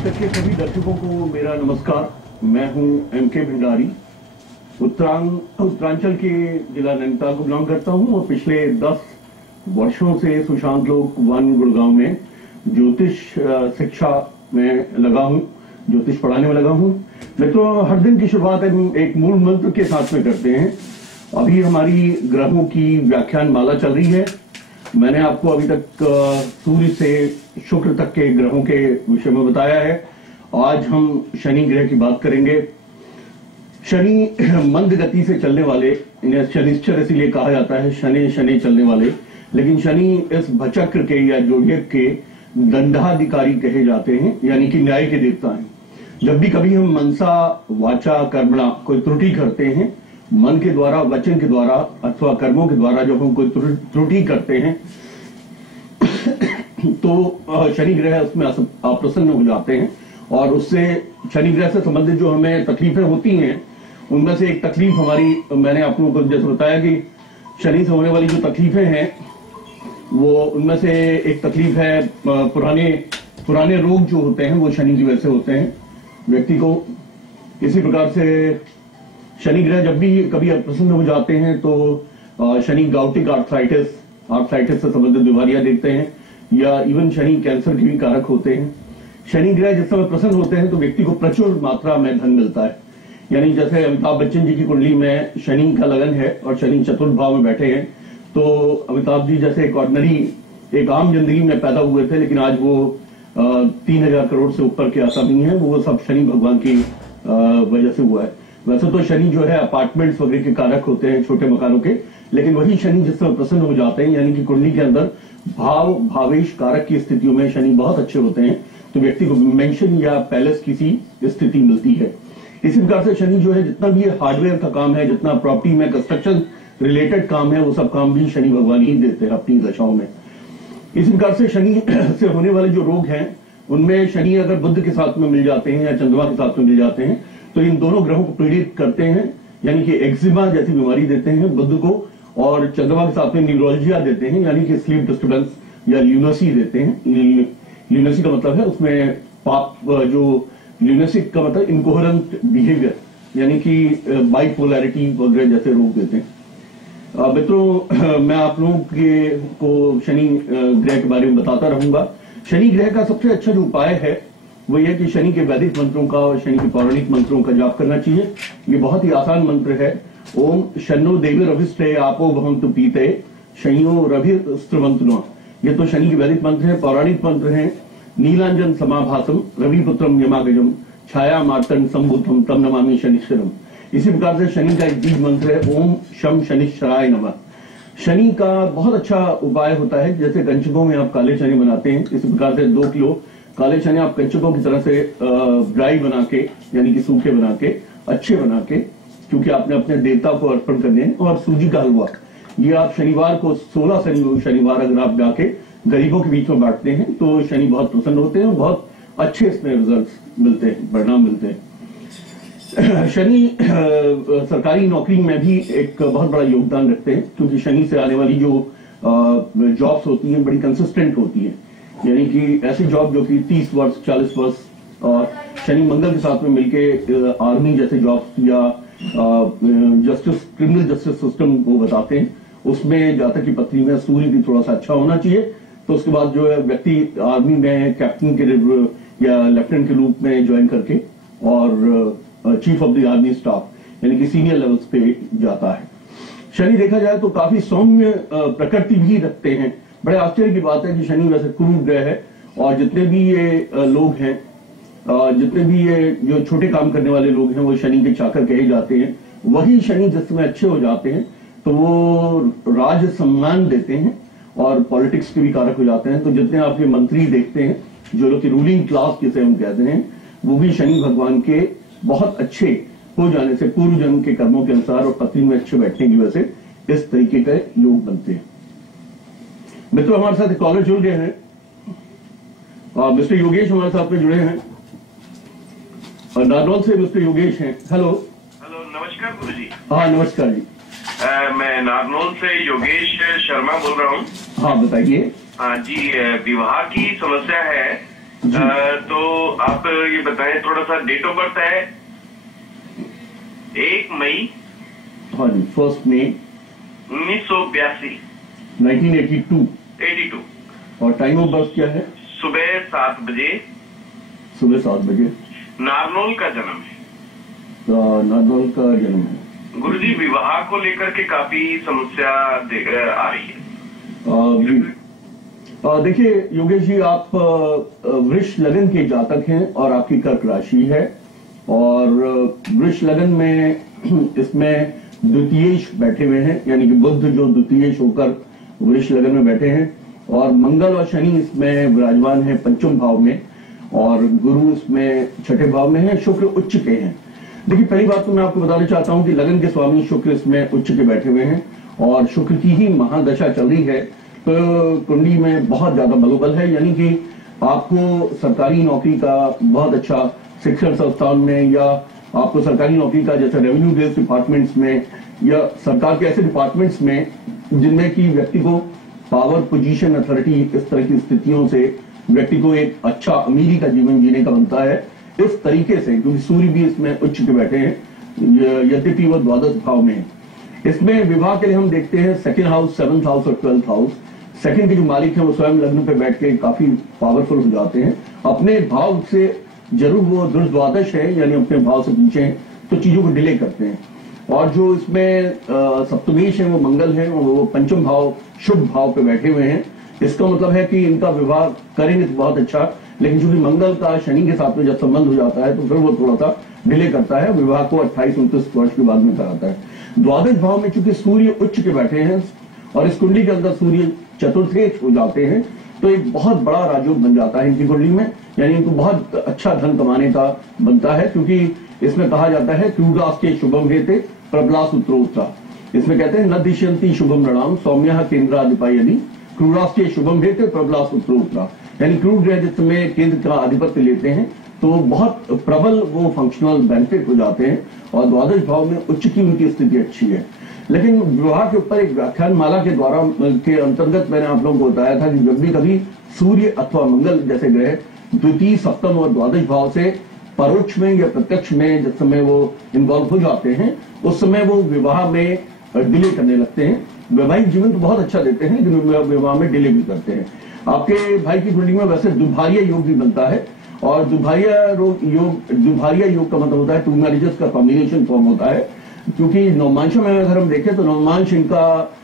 TV तक के सभी दर्शकों को मेरा नमस्कार। मैं हूं एमके भंडारी, उत्तरांचल के जिला नैनीताल को बिलोंग करता हूं और पिछले 10 वर्षों से सुशांत लोक वन गुड़गांव में ज्योतिष शिक्षा में लगा हूं, ज्योतिष पढ़ाने में लगा हूं। मित्रों, हर दिन की शुरुआत हम एक मूल मंत्र के साथ में करते हैं। अभी हमारी ग्रहों की व्याख्यान माला चल रही है। मैंने आपको अभी तक सूर्य से शुक्र तक के ग्रहों के विषय में बताया है। आज हम शनि ग्रह की बात करेंगे। शनि मंद गति से चलने वाले, इन्हें शनिश्चर इसीलिए कहा जाता है, शनि शनि चलने वाले, लेकिन शनि इस भचक्र के या जोडियक के दंडाधिकारी कहे जाते हैं, यानी कि न्याय के देवता हैं। जब भी कभी हम मनसा वाचा कर्मणा कोई त्रुटि करते हैं, मन के द्वारा, वचन के द्वारा अथवा कर्मों के द्वारा जब हम कोई त्रुटि करते हैं तो शनि ग्रह उसमें अप्रसन्न हो जाते हैं और उससे शनि ग्रह से संबंधित जो हमें तकलीफें होती हैं, उनमें से एक तकलीफ हमारी, मैंने आप लोगों को जैसे बताया कि शनि से होने वाली जो तकलीफें हैं वो उनमें से एक तकलीफ है पुराने रोग जो होते हैं वो शनि की वजह से होते हैं व्यक्ति को। इसी प्रकार से शनि ग्रह जब भी कभी अप्रसन्न हो जाते हैं तो शनि गाउटिक आर्थराइटिस से संबंधित बीमारियां देखते हैं, या इवन शनि कैंसर के भी कारक होते हैं। शनि ग्रह जिस समय प्रसन्न होते हैं तो व्यक्ति को प्रचुर मात्रा में धन मिलता है। यानी जैसे अमिताभ बच्चन जी की कुंडली में शनि का लगन है और शनि चतुर्थ भाव में बैठे हैं, तो अमिताभ जी जैसे एक ऑर्डिनरी, एक आम जिंदगी में पैदा हुए थे, लेकिन आज वो 3000 करोड़ से ऊपर के आसामी है। वो सब शनि भगवान की वजह से हुआ है। वैसे तो शनि जो है अपार्टमेंट्स वगैरह के कारक होते हैं, छोटे मकानों के, लेकिन वही शनि जिस समय प्रसन्न हो जाते हैं, यानी कि कुंडली के अंदर भावेश कारक की स्थितियों में शनि बहुत अच्छे होते हैं, तो व्यक्ति को मेंशन या पैलेस की सी स्थिति मिलती है। इसी प्रकार से शनि जो है जितना भी हार्डवेयर का काम है, जितना प्रॉपर्टी में कंस्ट्रक्शन रिलेटेड काम है, वो सब काम भी शनि भगवान ही देते हैं अपनी दशाओं में। इसी प्रकार से शनि से होने वाले जो रोग हैं उनमें शनि अगर बुध के साथ में मिल जाते हैं या चंद्रमा के साथ में मिल जाते हैं तो इन दोनों ग्रहों को पीड़ित करते हैं, यानी कि एक्जिमा जैसी बीमारी देते हैं बुध को, और चंद्रमा के साथ में न्यूरोलजिया देते हैं, यानी कि स्लीप डिस्टर्बेंस या ल्यूनेसी देते हैं। ल्यूनेसी का मतलब है उसमें जो ल्यूनेसी का मतलब इनकोहेरेंट बिहेवियर, यानी कि बाइपोलैरिटी वगैरह जैसे रोग देते हैं। मित्रों, मैं आप लोगों को शनि ग्रह के बारे में बताता रहूंगा। शनि ग्रह का सबसे अच्छा जो उपाय है वो यह कि शनि के वैदिक मंत्रों का और शनि के पौराणिक मंत्रों का जाप करना चाहिए। ये बहुत ही आसान मंत्र है। ओम शनो देवी रविष्टे आपो भवन्तु पीते शनियो रविस्त्रवन्तु। ये तो शनि के वैदिक मंत्र है। पौराणिक मंत्र हैं नीलांजन समाभासम रविपुत्रम यमागजम छाया मार्तंड संभूतम तम नमामि शनिश्चरम। इसी प्रकार से शनि का एक बीज मंत्र है ओम शम शनिश्चराय नमः। शनि का बहुत अच्छा उपाय होता है, जैसे कंचकों में आप काले चने बनाते हैं, इसी प्रकार से 2 किलो काले चने आप कंचकों की तरह से ड्राई बना के, यानी कि सूखे बना के, अच्छे बना के, क्योंकि आपने अपने देवता को अर्पण करने हैं, और सूजी का हलवा ये आप शनिवार को 16 शनिवार अगर आप जाके गरीबों के बीच में बांटते हैं तो शनि बहुत प्रसन्न होते हैं और बहुत अच्छे इसमें रिजल्ट मिलते हैं, परिणाम मिलते हैं। शनि सरकारी नौकरी में भी एक बहुत बड़ा योगदान रखते हैं, क्योंकि शनि से आने वाली जो जॉब्स होती हैं बड़ी कंसिस्टेंट होती है, यानी कि ऐसी जॉब जो कि 30 वर्ष 40 वर्ष, और शनि मंगल के साथ में मिलके आर्मी जैसे जॉब्स या क्रिमिनल जस्टिस सिस्टम वो बताते हैं, उसमें जातक की पत्री में सूर्य भी थोड़ा सा अच्छा होना चाहिए। तो उसके बाद जो है व्यक्ति आर्मी में कैप्टन के या लेफ्टिनेंट के रूप में ज्वाइन करके और chief of the army staff यानी कि सीनियर लेवल्स पे जाता है। शनि देखा जाए तो काफी सौम्य प्रकृति भी रखते हैं। बड़े आश्चर्य की बात है कि शनि वैसे क्रूर ग्रह है, और जितने भी ये लोग हैं, जितने भी ये जो छोटे काम करने वाले लोग हैं वो शनि के चाकर कहे जाते हैं। वही शनि जिस समय अच्छे हो जाते हैं तो वो राज सम्मान देते हैं और पॉलिटिक्स के भी कारक हो जाते हैं। तो जितने आप ये मंत्री देखते हैं, जो लोग की रूलिंग क्लास जिसे हम कहते हैं, वो भी शनि भगवान के बहुत अच्छे हो जाने से, पूर्व जन्म के कर्मों के अनुसार और पत्नी में अच्छे बैठने की वजह से इस तरीके का योग बनते हैं। मित्रों, हमारे साथ कॉलर जुड़ गए हैं और मिस्टर योगेश हमारे साथ में जुड़े हैं और नारनौल से मिस्टर योगेश हैं। हेलो। नमस्कार गुरु जी। हाँ नमस्कार जी। मैं नारनौल से योगेश शर्मा बोल रहा हूँ। हाँ बताइए। हाँ जी, विवाह की समस्या है तो आप ये बताएं, थोड़ा सा डेट ऑफ बर्थ है 1 मई। हाँ जी, 1 मई 1982। 1982। और टाइम ऑफ बर्थ क्या है? सुबह 7 बजे। सुबह 7 बजे। नारनौल का जन्म है। नारनौल का जन्म है। गुरुजी, विवाह को लेकर के काफी समस्या आ रही है। देखिए योगेश जी, आप वृष लगन के जातक हैं और आपकी कर्क राशि है, और वृष लगन में इसमें द्वितीयेश बैठे हुए हैं, यानी कि बुध जो द्वितीयेश होकर वृष लगन में बैठे हैं, और मंगल और शनि इसमें विराजमान है पंचम भाव में, और गुरु इसमें छठे भाव में है, शुक्र उच्च के हैं। देखिए, पहली बात तो मैं आपको बताना चाहता हूं कि लगन के स्वामी शुक्र इसमें उच्च के बैठे हुए हैं, और शुक्र की ही महादशा चल रही है, तो कुंडली में बहुत ज्यादा बलोबल है, यानी कि आपको सरकारी नौकरी का बहुत अच्छा शिक्षण संस्थान में, या आपको सरकारी नौकरी का जैसे रेवेन्यू बेस्ड डिपार्टमेंट्स में, या सरकार के ऐसे डिपार्टमेंट्स में जिनमें कि व्यक्ति को पावर, पोजीशन, अथॉरिटी, इस तरह की स्थितियों से व्यक्ति को एक अच्छा अमीरी का जीवन जीने का बनता है। इस तरीके से, क्योंकि सूर्य भी इसमें उच्च के बैठे हैं, यद्यपि वो द्वादश भाव में है। इसमें विवाह के लिए हम देखते हैं 2nd हाउस, 7th हाउस और 12th हाउस। सेकंड के जो मालिक हैं वो स्वयं लग्न पे बैठ के काफी पावरफुल हो जाते हैं। अपने भाव से जरूर वो दुर्द्वादश है, यानी अपने भाव से पीछे हैं, तो चीजों को डिले करते हैं। और जो इसमें सप्तमेश है वो मंगल है, वो पंचम भाव शुभ भाव पे बैठे हुए हैं। इसका मतलब है कि इनका विवाह करेंगे तो बहुत अच्छा, लेकिन चूंकि मंगल का शनि के साथ में जब संबंध हो जाता है तो फिर वो थोड़ा सा डिले करता है, विवाह को 28-29 वर्ष के बाद में कराता है। द्वादश भाव में चूंकि सूर्य उच्च के बैठे हैं और इस कुंडली के अंदर सूर्य चतुर्थेश हो जाते हैं, तो एक बहुत बड़ा राजयोग बन जाता है इनकी कुंडली में, यानी इनको बहुत अच्छा धन कमाने का बनता है, क्योंकि इसमें कहा जाता है क्रूरास के शुभम हेते प्रबलास उत्तरोत्तरा। इसमें कहते हैं न दिशंति शुभम नृणाम सौम्या केंद्राधिपयदि क्रूरास के शुभम हेते प्रबलास उत्तरोत्तरा, यानी क्रूर ग्रह जिस समय केंद्र का आधिपत्य लेते हैं तो बहुत प्रबल वो फंक्शनल बेनिफिट हो जाते हैं, और द्वादश भाव में उच्च की उनकी स्थिति अच्छी है। लेकिन विवाह के ऊपर एक व्याख्यान माला के द्वारा के अंतर्गत मैंने आप लोगों को बताया था कि जब भी कभी सूर्य अथवा मंगल जैसे ग्रह द्वितीय, सप्तम और द्वादश भाव से परोक्ष में या प्रत्यक्ष में जिस समय वो इन्वॉल्व हो जाते हैं, उस समय वो विवाह में डिले करने लगते हैं। वैवाहिक जीवन तो बहुत अच्छा देते हैं, लेकिन विवाह में डिले भी करते हैं। आपके भाई की कुंडली में वैसे दुभारिया योग भी बनता है, और दुभारिया योग का मतलब होता है 2 मैरिजेस का कॉम्बिनेशन फॉर्म होता है, क्योंकि नवमांश में अगर हम देखें तो नवमांश इनका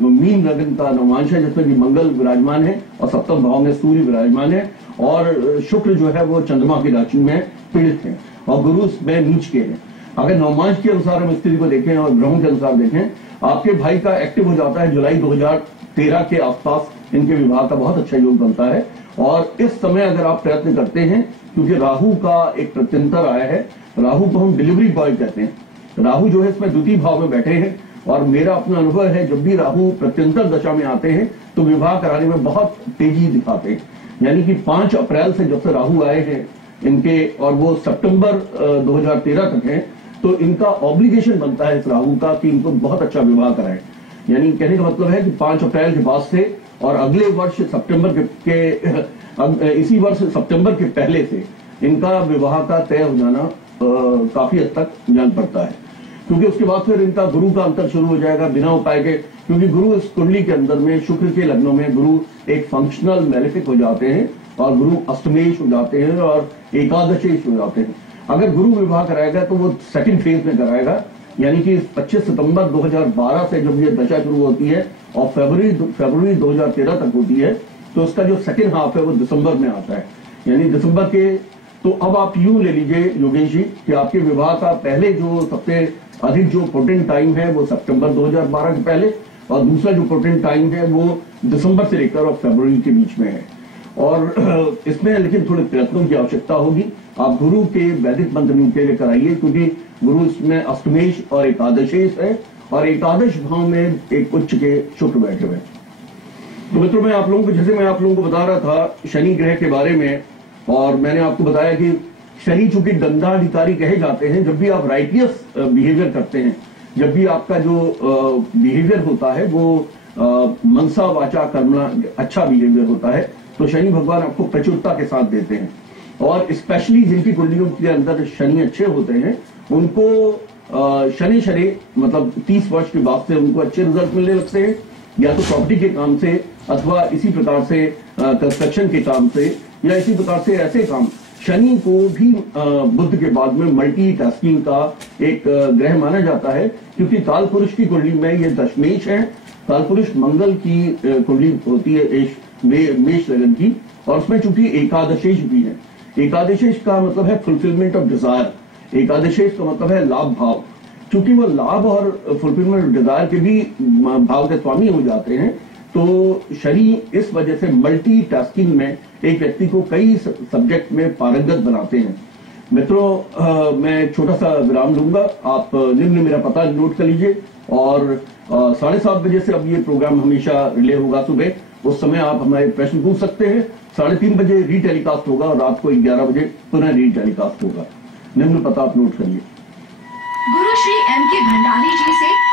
मीन लगन का नवमांश है, जिसमें कि मंगल विराजमान है और सप्तम भाव में सूर्य विराजमान है, और शुक्र जो है वो चंद्रमा की राशि में पीड़ित है, और गुरु में नीच के हैं। अगर नवमांश के अनुसार हम स्थिति को देखें और ग्रहों के अनुसार देखें, आपके भाई का एक्टिव हो जाता है जुलाई 2013 के आसपास, इनके विवाह का बहुत अच्छा योग बनता है। और इस समय अगर आप प्रयत्न करते हैं, क्योंकि राहु का एक प्रत्यंतर आया है, राहु को हम डिलीवरी बॉय कहते हैं, राहु जो है इसमें द्वितीय भाव में बैठे हैं, और मेरा अपना अनुभव है जब भी राहु प्रत्यंतर दशा में आते हैं तो विवाह कराने में बहुत तेजी दिखाते हैं। यानी कि 5 अप्रैल से जब से राहु आए हैं इनके, और वो सितंबर 2013 तक है, तो इनका ऑब्लिगेशन बनता है इस राहु का कि इनको बहुत अच्छा विवाह कराएं। यानी कहने का मतलब है कि 5 अप्रैल के बाद से और अगले वर्ष सितंबर के इसी वर्ष सितंबर के पहले से इनका विवाह का तय हो जाना काफी हद तक जान पड़ता है, क्योंकि उसके बाद फिर इनका गुरु का अंतर शुरू हो जाएगा बिना उपाय के, क्योंकि गुरु इस कुंडली के अंदर में शुक्र के लग्नों में गुरु एक फंक्शनल मैलेफिक हो जाते हैं, और गुरु अष्टमेश हो जाते हैं और एकादशेश हो जाते हैं। अगर गुरु विवाह कराएगा तो वो सेकंड फेज में कराएगा, यानी कि 25 सितंबर 2012 से जब ये दशा शुरू होती है और फरवरी 2013 तक होती है, तो उसका जो सेकंड हाफ है वो दिसंबर में आता है, यानी दिसंबर के। तो अब आप यूं ले लीजिए योगेश जी कि आपके विवाह का पहले जो सबसे अधिक जो पोटेंट टाइम है वो सितंबर 2012 के पहले, और दूसरा जो पोटेंट टाइम है वो दिसंबर से लेकर और फरवरी के बीच में है। और इसमें लेकिन थोड़े प्रयत्नों की आवश्यकता होगी। आप गुरु के वैदिक मंत्र के लिए कराइए, क्योंकि गुरु इसमें अष्टमेश और एकादशेश है, और एकादश भाव में एक उच्च के शुक्र बैठे हुए। तो मित्रों, मैं आप लोगों को जैसे मैं आप लोगों को बता रहा था शनि ग्रह के बारे में, और मैंने आपको बताया कि शनि चूंकि दंडाधिकारी कहे जाते हैं, जब भी आप राइटियस बिहेवियर करते हैं, जब भी आपका जो बिहेवियर होता है वो मनसा वाचा कर्मणा अच्छा बिहेवियर होता है, तो शनि भगवान आपको प्रचुरता के साथ देते हैं। और स्पेशली जिनकी कुंडलियों के अंदर शनि अच्छे होते हैं उनको शनि मतलब 30 वर्ष के बाद से उनको अच्छे रिजल्ट मिलने लगते हैं, या तो प्रॉपर्टी के काम से अथवा इसी प्रकार से कंस्ट्रक्शन के काम से, या इसी प्रकार से ऐसे काम। शनि को भी बुध के बाद में मल्टीटास्किंग का एक ग्रह माना जाता है, क्योंकि काल पुरुष की कुंडली में ये दशमेश है। काल पुरुष मंगल की कुंडली होती है मेष लगन की, और उसमें चूंकि एकादशेश भी है। एकादशेश का मतलब है फुलफिलमेंट ऑफ डिजायर, एकादशेश का मतलब है लाभ भाव। चूंकि वो लाभ और फुलफिलमेंट ऑफ डिजायर के भी भाव के स्वामी हो जाते हैं, तो शनि इस वजह से मल्टीटास्किंग में एक व्यक्ति को कई सब्जेक्ट में पारंगत बनाते हैं। मित्रों, मैं छोटा सा विराम लूंगा। आप निम्न मेरा पता नोट कर लीजिए, और 7:30 बजे से अब ये प्रोग्राम हमेशा रिले होगा सुबह, उस समय आप हमारे प्रश्न पूछ सकते हैं। 3:30 बजे रीटेलीकास्ट होगा, और रात को 11 बजे पुनः रीटेलीकास्ट होगा। निम्न पता आप नोट करिए। गुरु श्री M.K. भंडारी जी से